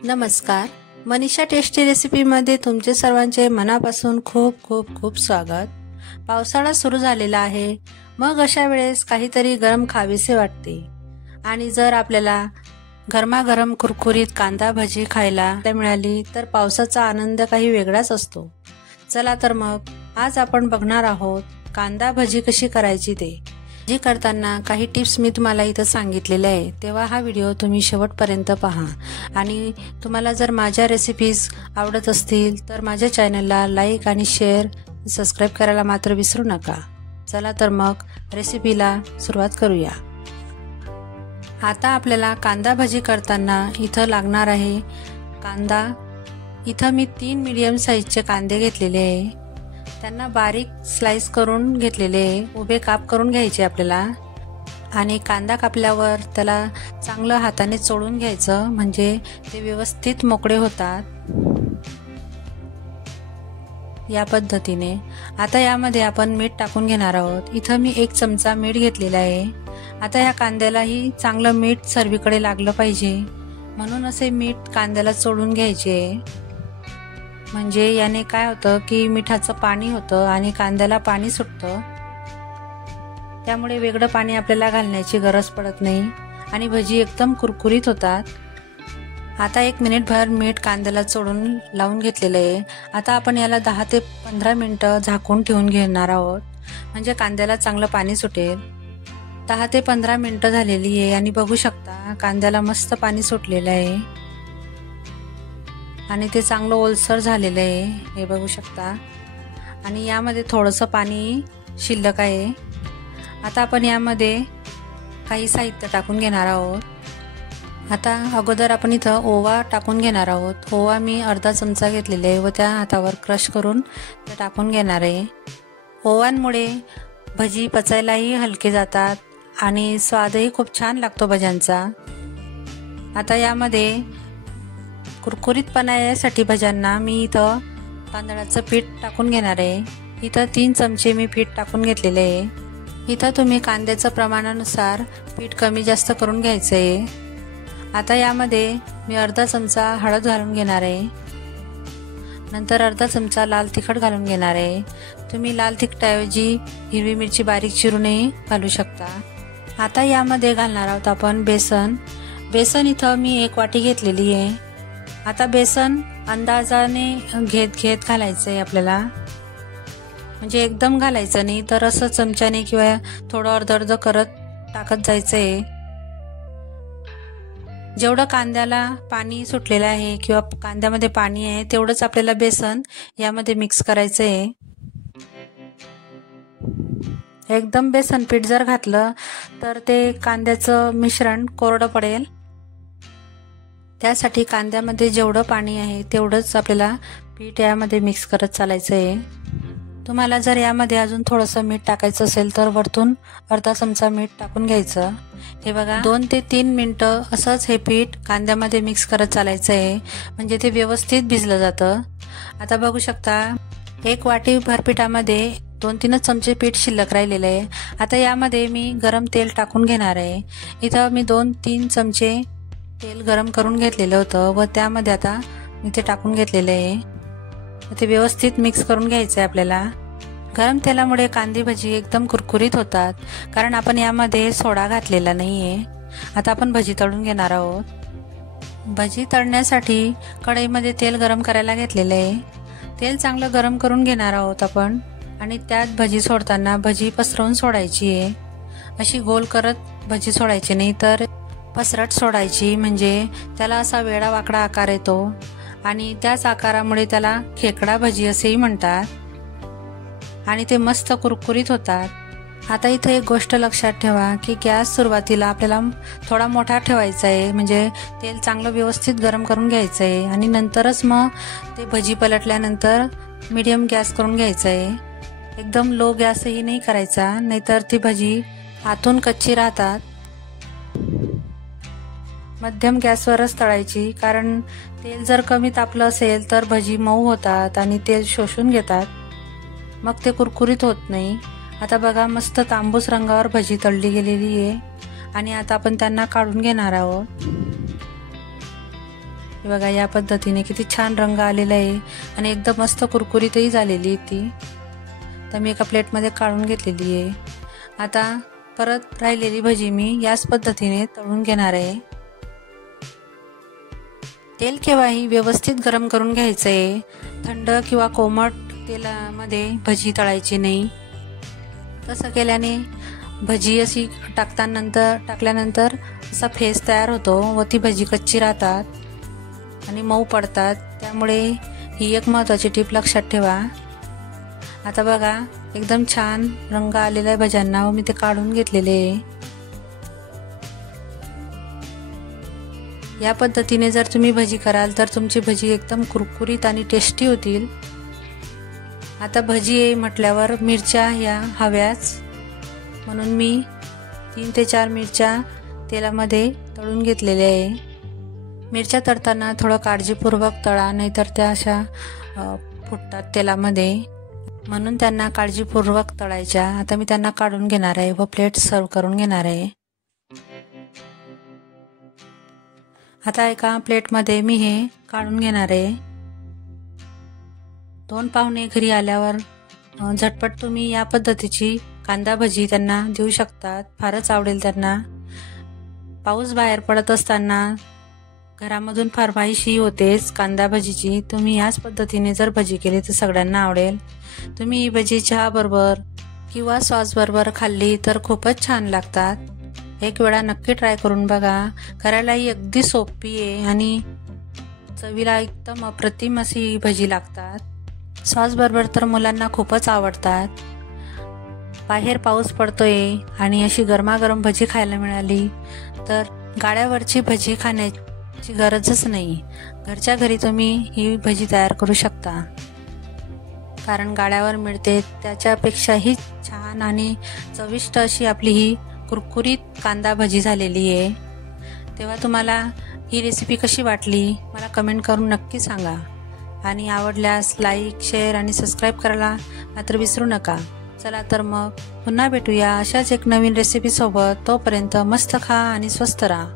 नमस्कार, मनीषा टेस्टी रेसिपीमध्ये तुमचे सर्वांचे मनापासून खूप खूप खूप स्वागत. पावसाळा सुरू झालेला आहे, मग अशा वेळेस काहीतरी गरम खावेसे वाटते आणि जर आपल्याला गरमागरम कुरकुरीत कांदा भजी खायला मिळाली तर पावसाचा आनंद काही वेगळाच असतो. चला तर मग आज आपण बघणार आहोत कांदा भजी कशी करायची ते. भजी करताना काही टिप्स मी तुम्हाला इथं सांगितलेले आहे, तेव्हा हा व्हिडिओ तुम्ही शेवटपर्यंत पहा. आणि तुम्हाला जर माझ्या रेसिपीज आवडत असतील तर माझ्या चॅनलला लाईक आणि शेअर सबस्क्राईब करायला मात्र विसरू नका. चला तर मग रेसिपीला सुरुवात करूया. आता आपल्याला कांदा भजी करताना इथं लागणार आहे कांदा. इथं मी 3 मीडियम साईजचे कांदे घेतलेले आहे, त्यांना बारीक स्लाइस करून घेतलेले आहे. उभे काप करून घ्यायचे आपल्याला आणि कांदा कापल्यावर त्याला चांगलं हाताने चोळून घ्यायचं, म्हणजे ते व्यवस्थित मोकळे होतात. या पद्धतीने आता यामध्ये आपण मीठ टाकून घेणार आहोत. इथं मी 1 चमचा मीठ घेतलेला आहे. आता या कांद्यालाही चांगलं मीठ सर्वीकडे लागलं पाहिजे, म्हणून असे मीठ कांद्याला चोळून घ्यायचे. म्हणजे याने काय होतं की मिठाचं पाणी होतं आणि कांद्याला पाणी सुटतं, त्यामुळे वेगळं पाणी आपल्याला घालण्याची गरज पडत नाही आणि भजी एकदम कुरकुरीत होतात. आता 1 मिनिटभर मीठ कांद्याला चोळून लावून घेतलेलं आहे. आता आपण याला 10 ते 15 मिनिटं झाकून ठेवून घेणार आहोत, म्हणजे कांद्याला चांगलं पाणी सुटेल. 10 ते 15 मिनिटं झालेली आहे आणि बघू शकता कांद्याला मस्त पाणी सुटलेलं आहे आणि ते चांगलं ओलसर झालेलं आहे, हे बघू शकता. आणि यामध्ये थोडंसं पाणी शिल्लक आहे. आता आपण यामध्ये काही साहित्य टाकून घेणार आहोत. आता अगोदर आपण इथं ओवा टाकून घेणार आहोत. ओवा मी अर्धा चमचा घेतलेला आहे व त्या हातावर क्रश करून ते टाकून घेणार आहे. ओव्यामुळे भजी पचायलाही हलके जातात आणि स्वादही खूप छान लागतो भज्यांचा. आता यामध्ये कुरकुरीतपणा यासाठी भज्यांना मी इथं तांदळाचं पीठ टाकून घेणार आहे. इथं 3 चमचे मी पीठ टाकून घेतलेले आहे. इथं तुम्ही कांद्याचं प्रमाणानुसार पीठ कमी जास्त करून घ्यायचं आहे. आता यामध्ये मी अर्धा चमचा हळद घालून घेणार आहे. नंतर अर्धा चमचा लाल तिखट घालून घेणार आहे. तुम्ही लाल तिखटाऐवजी हिरवी मिरची बारीक चिरूनही घालू शकता. आता यामध्ये घालणार आहोत आपण बेसन. बेसन इथं मी 1 वाटी घेतलेली आहे. आता बेसन अंदाजाने घेत घालायचं आहे आपल्याला, म्हणजे एकदम घालायचं नाही, तर असं चमच्याने किंवा थोडं अर्ध करत टाकत जायचं आहे. जेवढं कांद्याला पाणी सुटलेलं आहे किंवा कांद्यामध्ये पाणी आहे तेवढंच आपल्याला बेसन यामध्ये मिक्स करायचं आहे. एकदम बेसन पीठ जर घातलं तर ते कांद्याचं मिश्रण कोरडं पडेल. त्यासाठी कांद्यामध्ये जेवढं पाणी आहे तेवढंच आपल्याला पीठ यामध्ये मिक्स करत चालायचं आहे. तुम्हाला जर यामध्ये अजून थोडंसं मीठ टाकायचं असेल तर वरतून अर्धा चमचा मीठ टाकून घ्यायचं. हे बघा 2 ते 3 मिनिटं असंच हे पीठ कांद्यामध्ये मिक्स करत चालायचं आहे, म्हणजे ते व्यवस्थित भिजलं जातं. आता बघू शकता 1 वाटी भरपिठामध्ये 2-3 चमचे पीठ शिल्लक राहिलेलं आहे. आता यामध्ये मी गरम तेल टाकून घेणार आहे. इथं मी 2-3 चमचे तेल गरम करून घेतलेलं होतं व त्यामध्ये आता मी ते टाकून घेतलेलं आहे. ते व्यवस्थित मिक्स करून घ्यायचं आहे आपल्याला. गरम तेलामुळे कांदी भजी एकदम कुरकुरीत होतात, कारण आपण यामध्ये सोडा घातलेला नाही आहे. आता आपण भजी तळून घेणार आहोत. भजी तळण्यासाठी कढईमध्ये तेल गरम करायला घेतलेलं आहे. तेल चांगलं गरम करून घेणार आहोत आपण आणि त्यात भजी सोडताना भजी पसरवून सोडायची आहे. अशी गोल करत भजी सोडायची नाही, तर पसरट सोडायची, म्हणजे त्याला असा वेडा वाकडा आकार येतो आणि त्याच आकारामुळे त्याला खेकडा भजी असेही म्हणतात आणि ते मस्त कुरकुरीत होतात. आता इथे एक गोष्ट लक्षात ठेवा की गॅस सुरुवातीला आपल्याला थोडा मोठा ठेवायचा आहे, म्हणजे तेल चांगलं व्यवस्थित गरम करून घ्यायचं आहे आणि नंतरच मग ते भजी पलटल्यानंतर मीडियम गॅस करून घ्यायचं आहे. एकदम लो गॅसही नाही करायचा, नाहीतर ती भजी आतून कच्ची राहतात. मध्यम गॅसवरच तळायची, कारण तेल जर कमी तापलं असेल तर भजी मऊ होतात आणि तेल शोषून घेतात, मग ते कुरकुरीत होत नाही. आता बघा मस्त तांबूस रंगावर भजी तळली गेलेली आहे आणि आता आपण त्यांना काढून घेणार आहोत. हे बघा या पद्धतीने किती छान रंग आलेला आहे आणि एकदम मस्त कुरकुरीतही झालेली आहे ती. तर मी एका प्लेटमध्ये काढून घेतलेली आहे. आता परत राहिलेली भजी मी याच पद्धतीने तळून घेणार आहे. तेल केव्हाही व्यवस्थित गरम करून घ्यायचं आहे. थंड किंवा कोमट तेलामध्ये भजी तळायची नाही. तसं केल्याने भजी अशी टाकल्यानंतर असा फेस तयार होतो व ती भजी कच्ची राहतात आणि मऊ पडतात. त्यामुळे ही एक महत्त्वाची टीप लक्षात ठेवा. आता बघा एकदम छान रंग आलेला आहे भज्यांना व मी ते काढून घेतलेले आहे. या पद्धतीने जर तुम्ही भजी कराल तर तुमची भजी एकदम कुरकुरीत आणि टेस्टी होतील. आता भजी आहे म्हटल्यावर मिरच्या ह्या हव्याच, म्हणून मी 3 ते 4 मिरच्या तेलामध्ये तळून घेतलेल्या आहे. मिरच्या तळताना थोडं काळजीपूर्वक तळा, नाहीतर त्या अशा फुटतात तेलामध्ये, म्हणून त्यांना काळजीपूर्वक तळायच्या. आता मी त्यांना काढून घेणार आहे व प्लेट सर्व करून घेणार आहे. आता एका प्लेटमध्ये मी हे काढून घेणार आहे. 2 पाहुणे घरी आल्यावर झटपट तुम्ही या पद्धतीची कांदा भजी त्यांना देऊ शकतात. फारच आवडेल त्यांना. पाऊस बाहेर पडत असताना घरामधून फरमाईशी होतेच कांदा भजीची. तुम्ही याच पद्धतीने जर भजी केली तर सगळ्यांना आवडेल. तुम्ही ही भजी चहा बरोबर किंवा सॉस बरोबर खाल्ली तर खूपच छान लागतात. एक वेळा नक्की ट्राय करून बघा. करायलाही अगदी सोपी आहे आणि चवीला एकदम अप्रतिम अशी भजी लागतात. सॉस बरोबर तर मुलांना खूपच आवडतात. बाहेर पाऊस पडतोय आणि अशी गरमागरम भजी खायला मिळाली तर गाड्यावरची भजी खाण्याची गरजच नाही. घरच्या घरी तुम्ही ही भजी तयार करू शकता. कारण गाड्यावर मिळते त्याच्यापेक्षाही छान आणि चविष्ट अशी आपली ही कुरकुरीत कांदा भजी झालेली आहे. तेव्हा तुम्हाला ही रेसिपी कशी वाटली मला कमेंट करून नक्की सांगा. आणि आवडल्यास लाईक, शेअर आणि सबस्क्राईब करायला मात्र विसरू नका. चला तर मग पुन्हा भेटूया अशाच एक नवीन रेसिपी सोबत. तोपर्यंत मस्त खा आणि स्वस्त राहा.